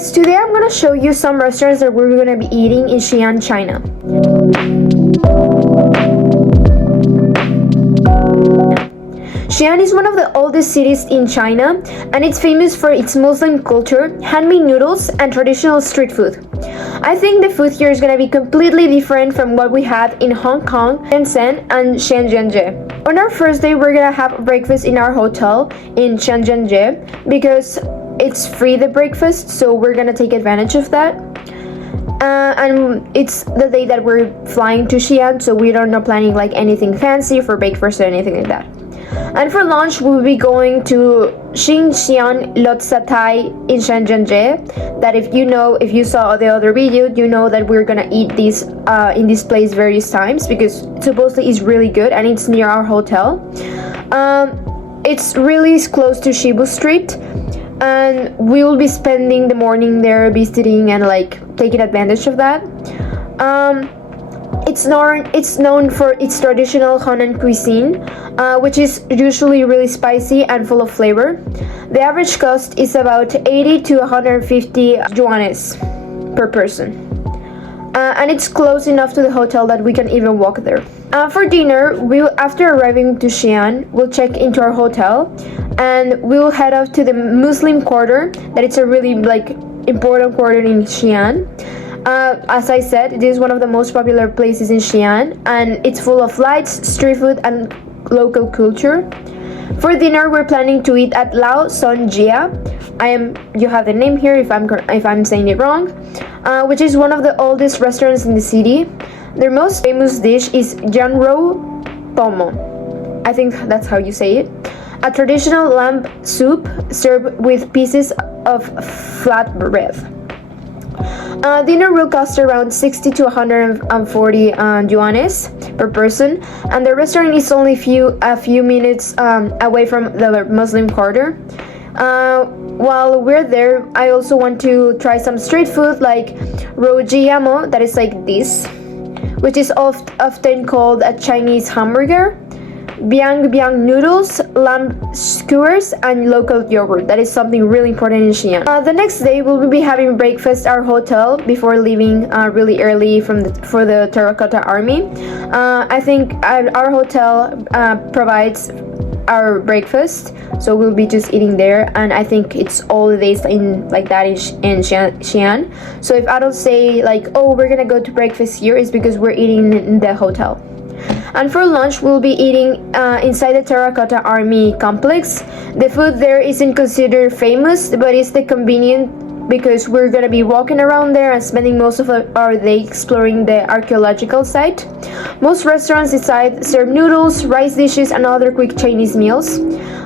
guys, today I'm gonna show you some restaurants that we're gonna be eating in Xi'an, China. Xi'an is one of the oldest cities in China, and it's famous for its Muslim culture, handmade noodles, and traditional street food. I think the food here is gonna be completely different from what we have in Hong Kong, Shenzhen, and Shenzhen. On our first day, we're gonna have breakfast in our hotel in Shenzhen because it's free the breakfast, so we're gonna take advantage of that. And it's the day that we're flying to Xi'an, so we are not planning like anything fancy for breakfast or anything like that. And for lunch, we'll be going to Xi'an Thai in Shenzhen. That if you saw the other video, you know that we're gonna eat this in this place various times because supposedly it's really good and it's near our hotel. It's really close to Shibu Street, and we will be spending the morning there visiting and like taking advantage of that. It's known for its traditional Honan cuisine, which is usually really spicy and full of flavor. The average cost is about 80 to 150 yuanes per person. And it's close enough to the hotel that we can even walk there. For dinner, after arriving to Xi'an, we'll check into our hotel and we will head off to the Muslim quarter. That it's a really important quarter in Xi'an. As I said, it is one of the most popular places in Xi'an, and it's full of lights, street food, and local culture. For dinner, we're planning to eat at Lao Son Jia. You have the name here if I'm saying it wrong, which is one of the oldest restaurants in the city. Their most famous dish is Jianrou Pomo. I think that's how you say it. A traditional lamb soup served with pieces of flat bread. Dinner will cost around 60 to 140 yuanes per person, and the restaurant is only a few minutes away from the Muslim quarter. While we're there, I also want to try some street food like rojiamo, that is like this, which is often called a Chinese hamburger, biang noodles, lamb skewers, and local yogurt. That is something really important in Xi'an. The next day, we'll be having breakfast at our hotel before leaving really early for the Terracotta Army. I think our hotel provides our breakfast, so we'll be just eating there, and I think it's all the days in Xi'an. So if I don't say oh, we're gonna go to breakfast here, it's because we're eating in the hotel. And for lunch, we'll be eating inside the Terracotta Army complex. The food there isn't considered famous, but it's convenient because we're gonna be walking around there and spending most of our day exploring the archaeological site. Most restaurants inside serve noodles, rice dishes, and other quick Chinese meals.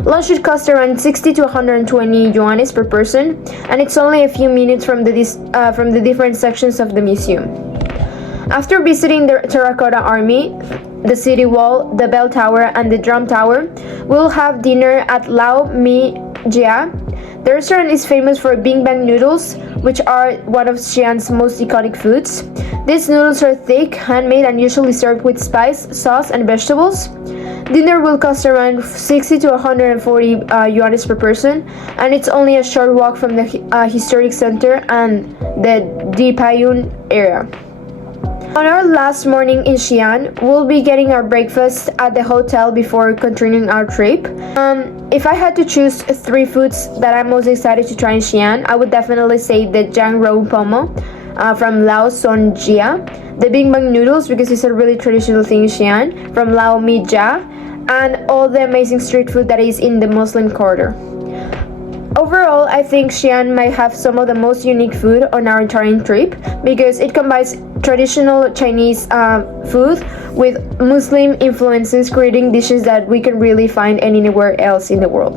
Lunch should cost around 60 to 120 yuanes per person, and it's only a few minutes from the different sections of the museum. After visiting the Terracotta Army, the city wall, the bell tower, and the drum tower, we'll have dinner at Lao Mi Jia. The restaurant is famous for bing bang noodles, which are one of Xi'an's most iconic foods. These noodles are thick, handmade, and usually served with spice, sauce, and vegetables. Dinner will cost around 60 to 140 yuanes per person, and it's only a short walk from the historic center and the Dipayun area. On our last morning in Xi'an, we'll be getting our breakfast at the hotel before continuing our trip. If I had to choose 3 foods that I'm most excited to try in Xi'an, I would definitely say the Jianrou Pomo from Lao Son Jia, the Bing Bang noodles because it's a really traditional thing in Xi'an from Lao Mi Jia, and all the amazing street food that is in the Muslim quarter. Overall, I think Xi'an might have some of the most unique food on our entire trip because it combines traditional Chinese food with Muslim influences, creating dishes that we can really find anywhere else in the world.